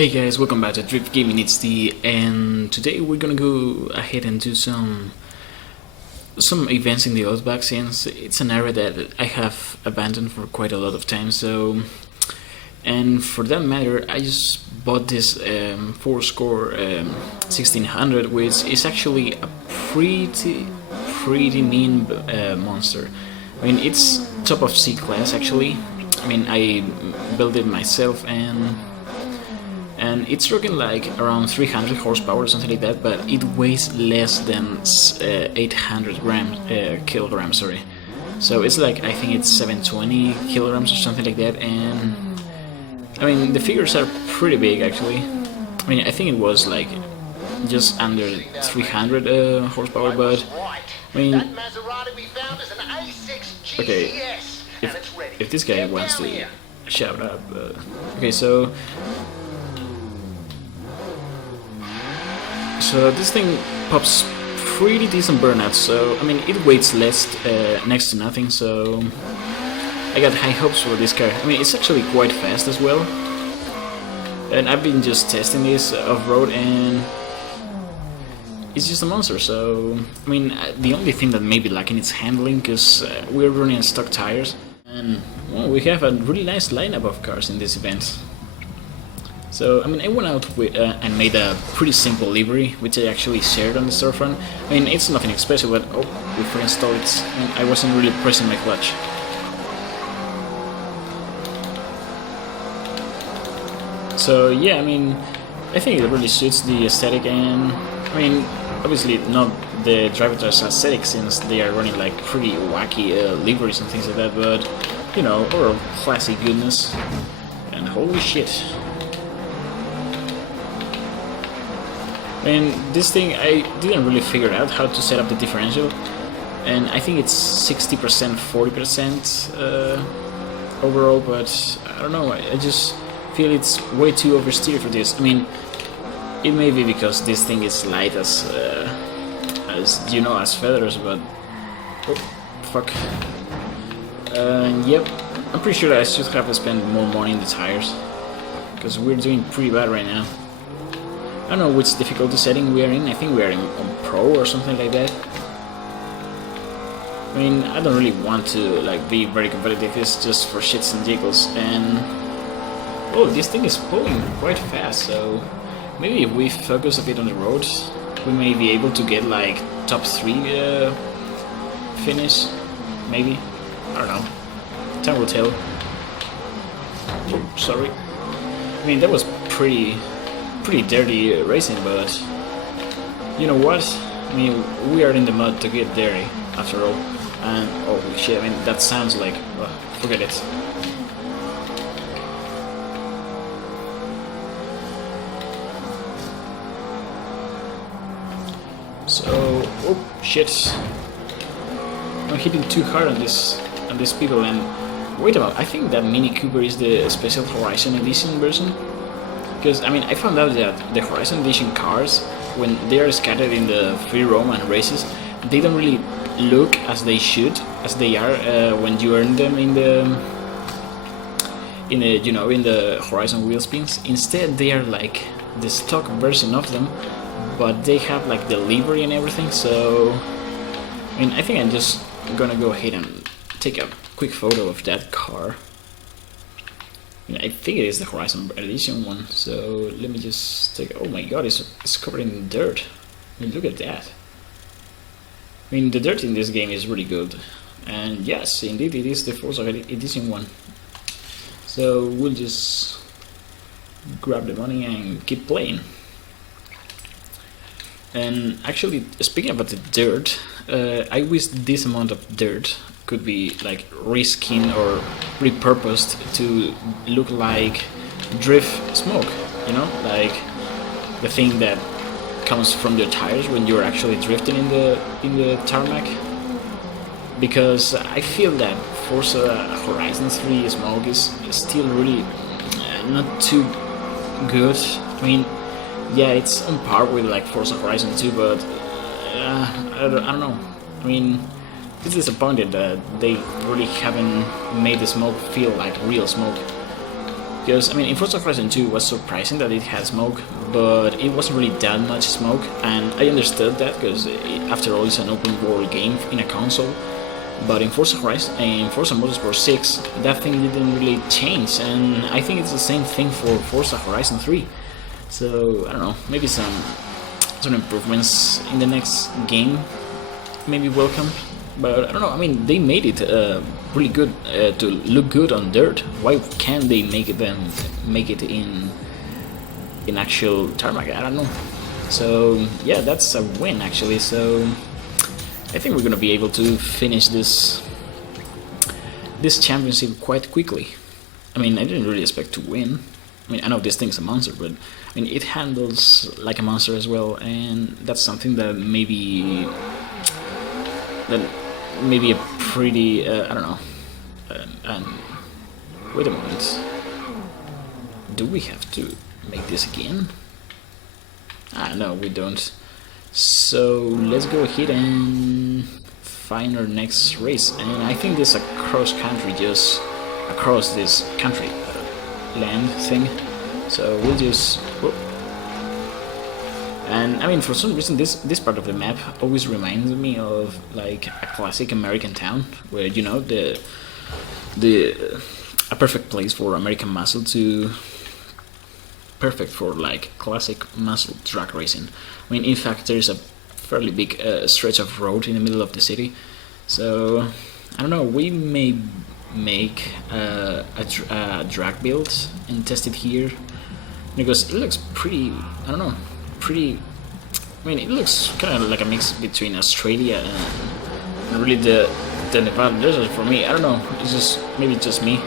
Hey guys, welcome back to Drift Gaming. It's the and today we're gonna go ahead and do some events in the Outback, since it's an area that I have abandoned for quite a lot of time. So, and for that matter, I just bought this Forza 1600, which is actually a pretty mean monster. I mean, it's top of C class actually. I mean, I built it myself, and it's rocking like around 300 horsepower or something like that, but it weighs less than 800 kilograms, sorry. So it's like, I think it's 720 kilograms or something like that, and I mean, the figures are pretty big actually. I mean, I think it was like just under 300 horsepower, but I mean, okay, if this guy wants to shout up, okay, so this thing pops pretty decent burnouts, so I mean, it weighs less, next to nothing, so I got high hopes for this car. I mean, it's actually quite fast as well, and I've been just testing this off-road, and it's just a monster. So I mean, the only thing that may be lacking is handling, because we're running stock tires, and well, we have a really nice lineup of cars in this event. So I mean, I went out with, and made a pretty simple livery, which I actually shared on the storefront. I mean, it's nothing special, but oh, we pre-installed it, and I wasn't really pressing my clutch. So yeah, I mean, I think it really suits the aesthetic, and I mean, obviously not the driver's aesthetic, since they are running like pretty wacky liveries and things like that, but you know, or classy goodness. And holy shit. And this thing, I didn't really figure out how to set up the differential, and I think it's 60%, 40% overall, but I don't know, I just feel it's way too oversteer for this. I mean, it may be because this thing is light as you know, as feathers, but oh, fuck. Yep, I'm pretty sure I should have spent more money in the tires, because we're doing pretty bad right now. I don't know which difficulty setting we are in. I think we are on Pro or something like that. I mean, I don't really want to like be very competitive. It's just for shits and giggles. And oh, this thing is pulling quite fast. So maybe if we focus a bit on the road, we may be able to get like top 3 finish. Maybe, I don't know. Time will tell. Oh, sorry. I mean, that was pretty dirty racing, but you know what? I mean, we are in the mud to get dirty after all. And holy shit, I mean, that sounds like forget it. So oh shit, I'm hitting too hard on these people. And wait a minute, I think that Mini Cooper is the Special Horizon Edition version. Because, I mean, I found out that the Horizon Edition cars, when they are scattered in the free roam and races, they don't really look as they should, as they are when you earn them in the you know, in the Horizon wheel spins. Instead, they are like the stock version of them, but they have like the livery and everything. So, I mean, I think I'm just gonna go ahead and take a quick photo of that car. I think it is the Horizon Edition one, so let me just take. Oh my god, it's covered in dirt. I mean, look at that. I mean, the dirt in this game is really good, and yes, indeed, it is the Forza Edition one. So we'll just grab the money and keep playing. And actually, speaking about the dirt, I wish this amount of dirt could be like reskinned or repurposed to look like drift smoke, you know, like the thing that comes from the tires when you're actually drifting in the tarmac. Because I feel that Forza Horizon 3 smoke is still really not too good. I mean, yeah, it's on par with like Forza Horizon 2, but I don't know. I mean, it's disappointed that they really haven't made the smoke feel like real smoke. Because, I mean, in Forza Horizon 2 it was surprising that it had smoke, but it wasn't really that much smoke, and I understood that because after all it's an open world game in a console. But in Forza Horizon, in Forza Motorsport 6, that thing didn't really change, and I think it's the same thing for Forza Horizon 3. So, I don't know, maybe some improvements in the next game may be welcome. But I don't know, I mean, they made it really good to look good on dirt. Why can't they make it in actual tarmac? I don't know. So yeah, that's a win actually. So I think we're gonna be able to finish this championship quite quickly. I mean, I didn't really expect to win. I mean, I know this thing's a monster, but I mean, it handles like a monster as well, and that's something that maybe a pretty I don't know. Wait a moment. Do we have to make this again? No, we don't. So let's go ahead and find our next race, and I think this is a cross country, just across this country land thing. So we'll just whoop. And I mean, for some reason this part of the map always reminds me of like a classic American town, where, you know, a perfect place for American muscle to perfect for like classic muscle drag racing. I mean, in fact, there's a fairly big stretch of road in the middle of the city, so I don't know, we may make a drag build and test it here, because it looks pretty, I don't know, pretty, I mean, it looks kind of like a mix between Australia and really the Nevada desert for me. I don't know, it's just, maybe it's just me.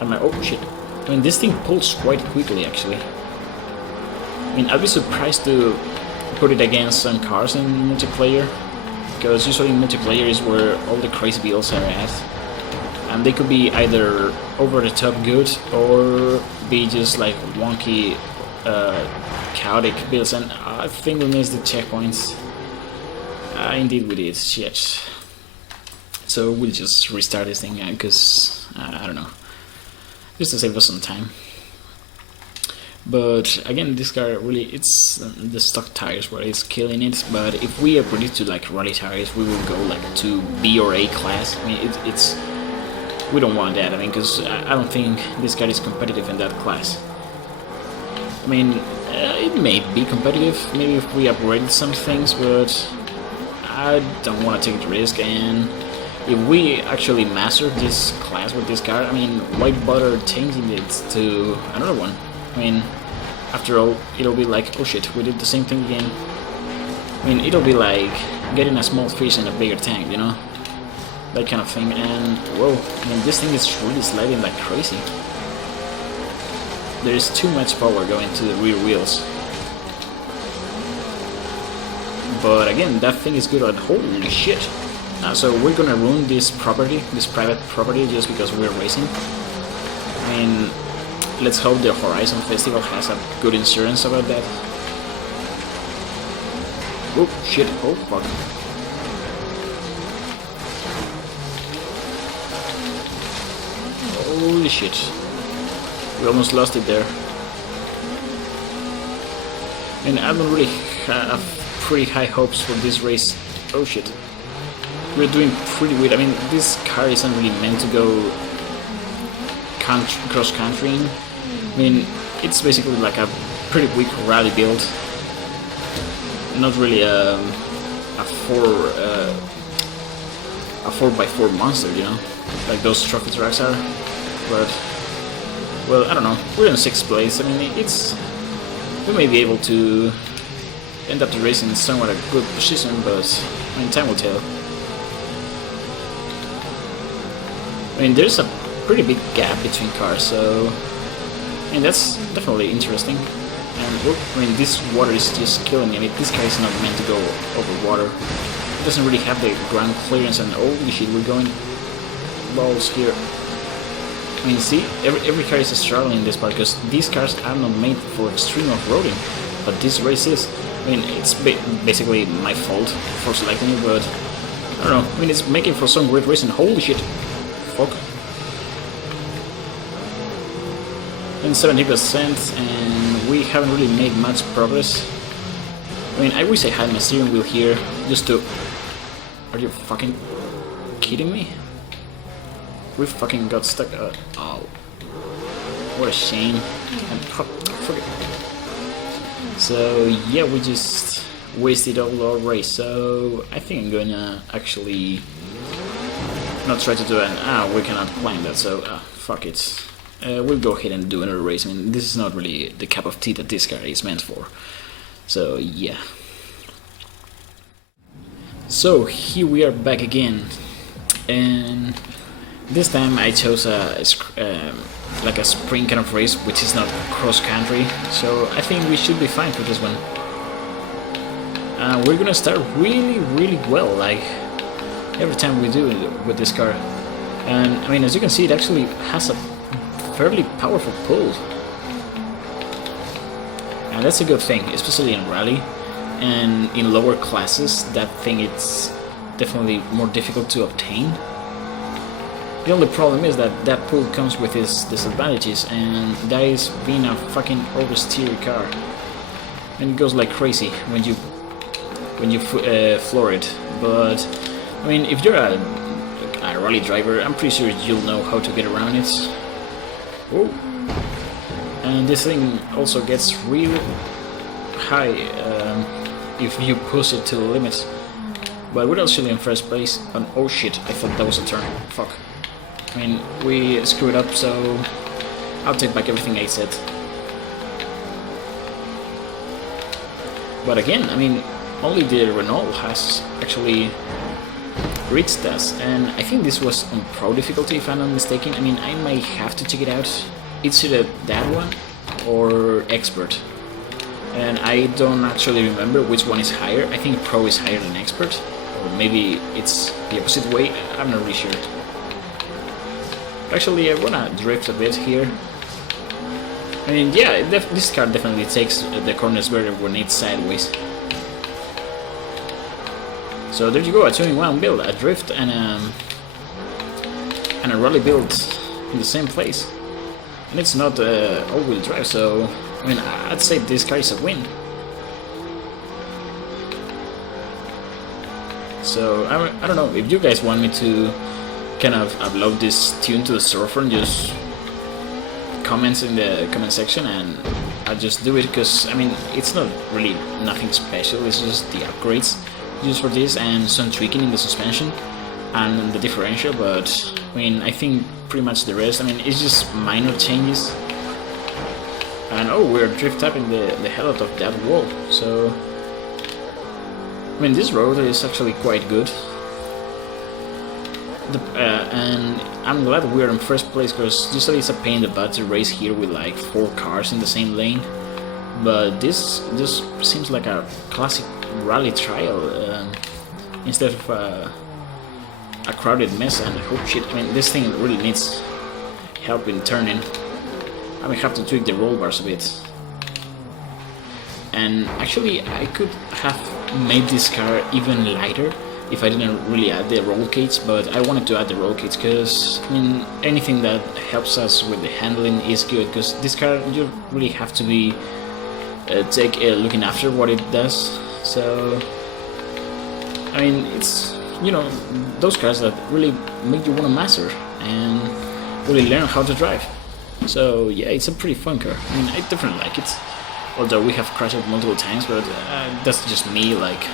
I'm like, oh shit. I mean, this thing pulls quite quickly actually. I mean, I'd be surprised to put it against some cars in multiplayer, because usually multiplayer is where all the crazy builds are at, and they could be either over the top good or be just like wonky chaotic builds, and I think we missed the checkpoints. Indeed we did, shit. So we'll just restart this thing because I don't know, just to save us some time. But again, this car really, it's the stock tires where it's killing it, but if we upgrade it to like rally tires, we will go like to B or A class. I mean, it's we don't want that, I mean, because I don't think this car is competitive in that class. I mean, it may be competitive, maybe if we upgraded some things, but I don't want to take the risk, and if we actually master this class with this car, I mean, why bother changing it to another one? I mean, after all, it'll be like, oh shit, we did the same thing again. I mean, it'll be like getting a small fish in a bigger tank, you know? That kind of thing, and whoa, I mean, this thing is really sliding like crazy. There is too much power going to the rear wheels. But again, that thing is good at, holy shit. So we're gonna ruin this property, this private property, just because we're racing. I mean, let's hope the Horizon Festival has a good insurance about that. Oh shit, oh fuck. Holy shit. We almost lost it there. And I don't really have pretty high hopes for this race. Oh shit. We're doing pretty weird. I mean, this car isn't really meant to go cross-countrying. I mean, it's basically like a pretty weak rally build. Not really a 4x4 monster, you know, like those trophy tracks are. But well, I don't know. We're in 6th place. I mean, we may be able to end up the race in somewhat a good position, but I mean, time will tell. I mean, there's a pretty big gap between cars, so I mean, that's definitely interesting. And whoop, I mean, this water is just killing me. I mean, this car is not meant to go over water. It doesn't really have the ground clearance, and holy shit, we're going balls here. I mean, see, every car is struggling in this part, because these cars are not made for extreme off-roading, but this race is. I mean, it's basically my fault for selecting it, but I don't know. I mean, it's making for some great racing. Holy shit. Fuck. in 70%, and we haven't really made much progress. I mean, I wish I had my steering wheel here just to... Are you fucking kidding me? We fucking got stuck. Oh, what a shame. And forget. So yeah, we just wasted all our race. So I think I'm gonna actually not try to do it. We cannot climb that. So fuck it. We'll go ahead and do another race. I mean, this is not really the cup of tea that this car is meant for. So yeah. So here we are back again, and this time I chose like a sprint kind of race, which is not cross country. So I think we should be fine for this one. We're gonna start really well, like every time we do it with this car. And I mean, as you can see, it actually has a fairly powerful pull, and that's a good thing, especially in rally. And in lower classes, that thing it's definitely more difficult to obtain. The only problem is that that pull comes with its disadvantages, and that is being a fucking oversteer car. And it goes like crazy when you floor it. But I mean, if you're a rally driver, I'm pretty sure you'll know how to get around it. Oh, and this thing also gets real high if you push it to the limit. But we're actually in first place. And oh shit, I thought that was a turn. Fuck. I mean, we screwed up, so I'll take back everything I said. But again, I mean, only the Renault has actually reached us, and I think this was on Pro difficulty if I'm not mistaken. I mean, I might have to check it out. It's either that one or Expert. And I don't actually remember which one is higher. I think Pro is higher than Expert, or maybe it's the opposite way. I'm not really sure. Actually, I wanna drift a bit here. I mean, yeah, this car definitely takes the corners better when it's sideways. So there you go, a 2-in-1 build, a drift and a rally build in the same place. And it's not all-wheel drive, so I mean, I'd say this car is a win. So I don't know, if you guys want me to kind of upload this tune to the server, just comments in the comment section and I'll just do it, because I mean, it's not really nothing special, it's just the upgrades used for this and some tweaking in the suspension and the differential. But I mean, I think pretty much the rest, I mean, it's just minor changes. And oh, we're drift tapping the hell out of that wall. So I mean, this road is actually quite good. And I'm glad we're in first place, because usually it's a pain in the butt to race here with like 4 cars in the same lane. But this just seems like a classic rally trial instead of a crowded mess. And oh shit, I mean, this thing really needs help in turning. I may have to tweak the roll bars a bit. And actually, I could have made this car even lighter if I didn't really add the roll cage, but I wanted to add the roll cage because, I mean, anything that helps us with the handling is good, because this car, you really have to be looking after what it does. So, I mean, it's, you know, those cars that really make you want to master and really learn how to drive. So yeah, it's a pretty fun car. I mean, I definitely like it, although we have crashed it multiple times, but that's just me, like,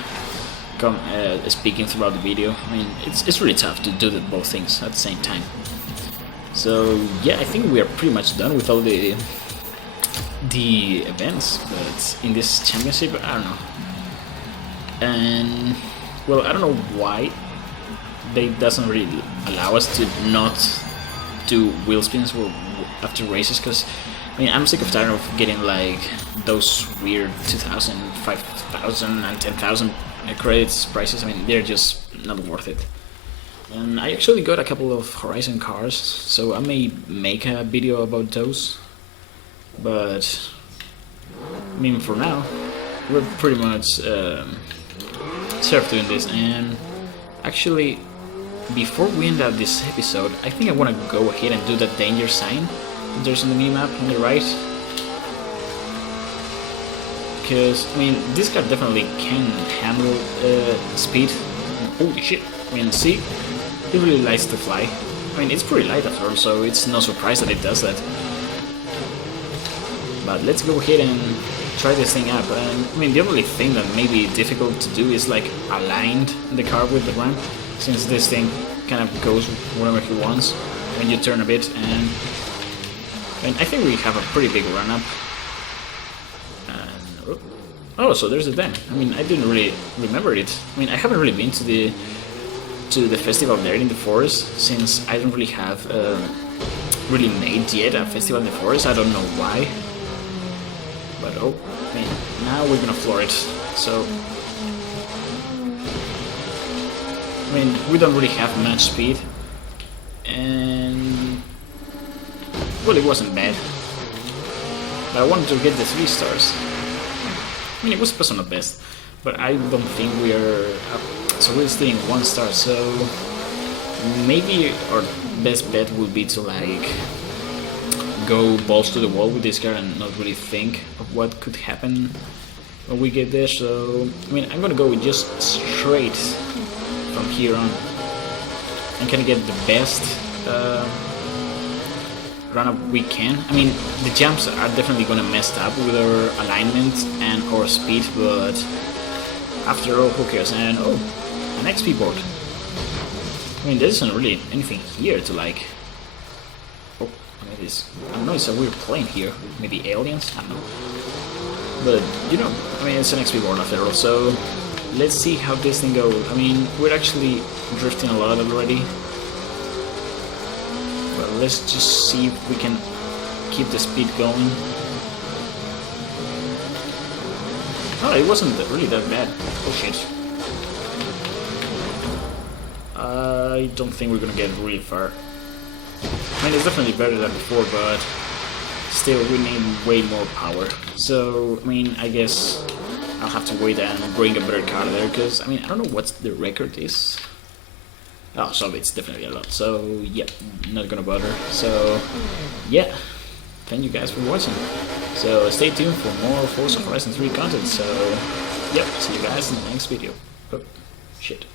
speaking throughout the video. I mean, it's really tough to do both things at the same time. So yeah, I think we are pretty much done with all the events, but in this championship, I don't know. And well, I don't know why they doesn't really allow us to not do wheel spins after races, because I mean, I'm sick of tired of getting like those weird 2,000, 5,000 and 10,000 credits prices. I mean, they're just not worth it. And I actually got a couple of Horizon cars, so I may make a video about those. But I mean, for now, we're pretty much served doing this. And actually, before we end up this episode, I think I want to go ahead and do the danger sign, there's on the minimap on the right. Because, I mean, this car definitely can handle speed. Holy shit. I mean, see? It really likes to fly. I mean, it's pretty light after all, so it's no surprise that it does that. But let's go ahead and try this thing up. I mean, the only thing that may be difficult to do is like align the car with the ramp, since this thing kind of goes wherever he wants when you turn a bit. And I think we have a pretty big run up. And, oh, so there's the dam. I mean, I didn't really remember it. I mean, I haven't really been to the festival there in the forest, since I don't really have really made yet a festival in the forest. I don't know why. But oh, I mean, now we're gonna floor it. So, I mean, we don't really have much speed, and well, it wasn't bad. But I wanted to get the 3 stars. I mean, it was personal best, but I don't think we are up. So we're still in 1 star. So maybe our best bet would be to like go balls to the wall with this car and not really think of what could happen when we get there. So, I mean, I'm gonna go with just straight from here on and kind of get the best run up we can. I mean, the jumps are definitely gonna mess up with our alignment and our speed, but after all, who cares? And oh, an XP board. I mean, there isn't really anything here to like. I don't know, it's a weird plane here. Maybe aliens? I don't know. But, you know, I mean, it's an XP board after all, so let's see how this thing goes. I mean, we're actually drifting a lot already. But let's just see if we can keep the speed going. Oh, it wasn't really that bad. Oh shit. I don't think we're gonna get really far. I mean, it's definitely better than before, but still, we need way more power. So, I mean, I guess I'll have to wait and bring a better car there, because, I mean, I don't know what the record is. Oh, so it's definitely a lot. So, yeah, not gonna bother. So, yeah, thank you guys for watching. So, stay tuned for more Forza Horizon 3 content. So, yep, see you guys in the next video. Oh, shit.